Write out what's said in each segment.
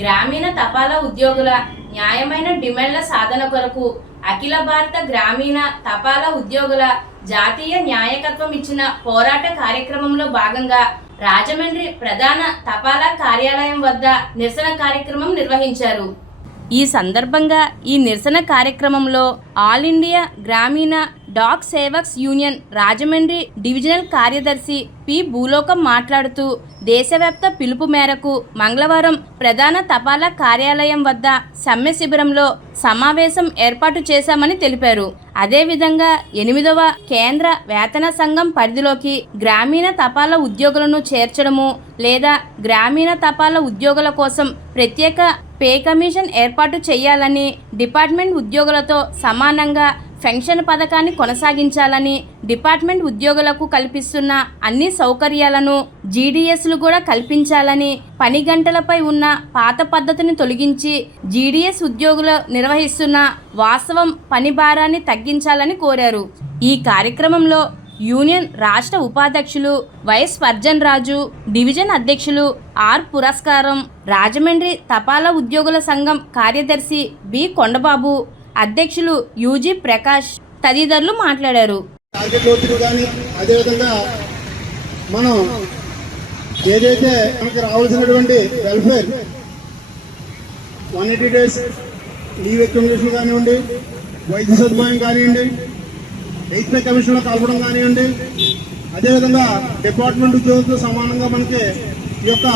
గ్రామీణ తపాలా ఉద్యోగుల న్యాయమైన డిమాండ్ల సాధన కొరకు అఖిల భారత గ్రామీణ తపాలా ఉద్యోగుల జాతీయ న్యాయకత్వం ఇచ్చిన పోరాట కార్యక్రమంలో భాగంగా రాజమండ్రి ప్రధాన తపాలా కార్యాలయం వద్ద నిరసన కార్యక్రమం నిర్వహించారు. ఈ సందర్భంగా ఈ నిరసన కార్యక్రమంలో all India Gramin Dak Sevaks union Rajahmundry divisional కార్యదర్శి పి భూలోకం మాట్లాడుతూ దేశవ్యాప్త పిలుపు మేరకు మంగళవారం ప్రధాన తపాలా కార్యాలయం వద్ద సమ్మె శిబిరంలో సమావేశం ఏర్పాటు చేశామని తెలిపారు. అదేవిధంగా 8వ కేంద్ర వేతన సంఘం పరిధిలోకి గ్రామీణ తపాలా ఉద్యోగులను చేర్చడము లేదా గ్రామీణ తపాలా ఉద్యోగుల కోసం ప్రత్యేక పే కమిషన్ ఏర్పాటు చేయాలని, డిపార్ట్మెంట్ ఉద్యోగులతో సమానంగా పెన్షన్ పథకాన్ని కొనసాగించాలని, డిపార్ట్మెంట్ ఉద్యోగులకు కల్పిస్తున్న అన్ని సౌకర్యాలను జీడీఎస్లు కూడా కల్పించాలని, పని గంటలపై ఉన్న పాత పద్ధతిని తొలగించి జీడీఎస్ ఉద్యోగులు నిర్వహిస్తున్న వాస్తవం పని భారాన్ని తగ్గించాలని కోరారు. ఈ కార్యక్రమంలో యూనియన్ రాష్ట్ర ఉపాధ్యక్షులు వైఎస్ వర్జన్ రాజు, డివిజన్ అధ్యక్షులు ఆర్ పురస్కారం, రాజమండ్రి తపాలా ఉద్యోగుల సంఘం కార్యదర్శి బి కొండబాబు, అధ్యక్షులు యూజీ ప్రకాష్ తదితరులు మాట్లాడారు. అదేవిధంగా మనం ఏదైతే మనకి రావాల్సినటువంటి వెల్ఫేర్ 180 days లీవ్ అక్యుములేషన్ కానివ్వండి, వైద్య సదుపాయం కానివ్వండి, ఎయిత్ పే కమిషన్లో కలపడం కానివ్వండి, అదేవిధంగా డిపార్ట్మెంట్ ఉద్యోగులతో సమానంగా మనకి ఈ యొక్క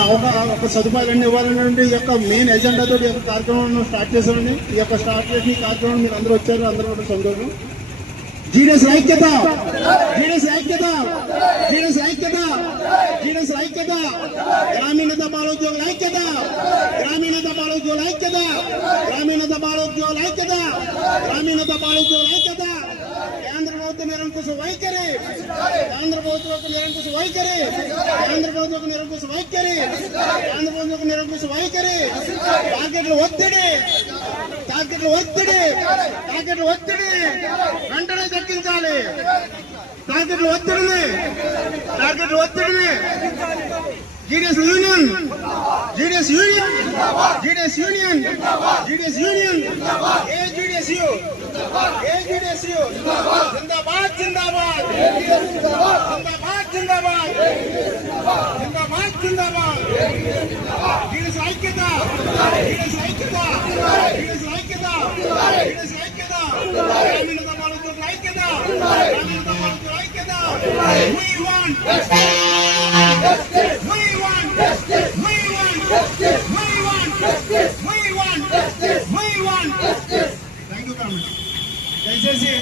సదుపాయాలన్నీ ఇవ్వాలనేటువంటి ఈ యొక్క మెయిన్ ఎజెండాతో ఈ యొక్క కార్యక్రమం స్టార్ట్ చేశామండి. ఈ యొక్క స్టార్ట్ చేసిన ఈ కార్యక్రమం మీరు అందరూ వచ్చారు, అందరూ కూడా సంతోషం. జీడీఎస్ ఐక్యత, జీడీఎస్ ఐక్యత, జీడీఎస్ ఐక్యత, జీడీఎస్ ఐక్యత, గ్రామీణ తపాలా ఉద్యోగుల ఐక్యత, గ్రామీణ తపాలా ఉద్యోగుల ఐక్యత, గ్రామీణ తపాలా ఉద్యోగుల ఐక్యత, గ్రామీణ తపాలా ఉద్యోగుల ఐక్యత. కేంద్ర ప్రభుత్వ నిరంకుశ వైఖరి, కేంద్ర ప్రభుత్వ నిరంకుశ వైఖరి, కేంద్ర ప్రభుత్వ నిరంకుశ వైఖరి, కేంద్ర ప్రభుత్వ నిరంకుశ వైఖరి. టార్గెట్ల ఒత్తిడి, టార్గెట్ల ఒత్తిడి, టార్గెట్ల ఒత్తిడి వెంటనే తగ్గించాలి. టార్గెట్ల ఒత్తిడిని, టార్గెట్ల ఒత్తిడిని. GDS union, GDS union, GDS union, GDS union, A GDSU, A GDSU జిందాబాద్, జిందాబాద్, జిందాబాద్, జిందాబాద్, జిందాబాద్, జిందాబాద్. జీడీఎస్ ఐక్యత, జీడీఎస్ ఐక్యత, జీడీఎస్ ఐక్యత, జీడీఎస్ ఐక్యత, గ్రామీణ తపాలా ఉద్యోగుల ఐక్యత, గ్రామీణ తపాలా ఉద్యోగుల ఐక్యత. We want justice. We want justice. We want justice. We want justice. We want justice. We want justice. Thank you, Carmen. దయచేసి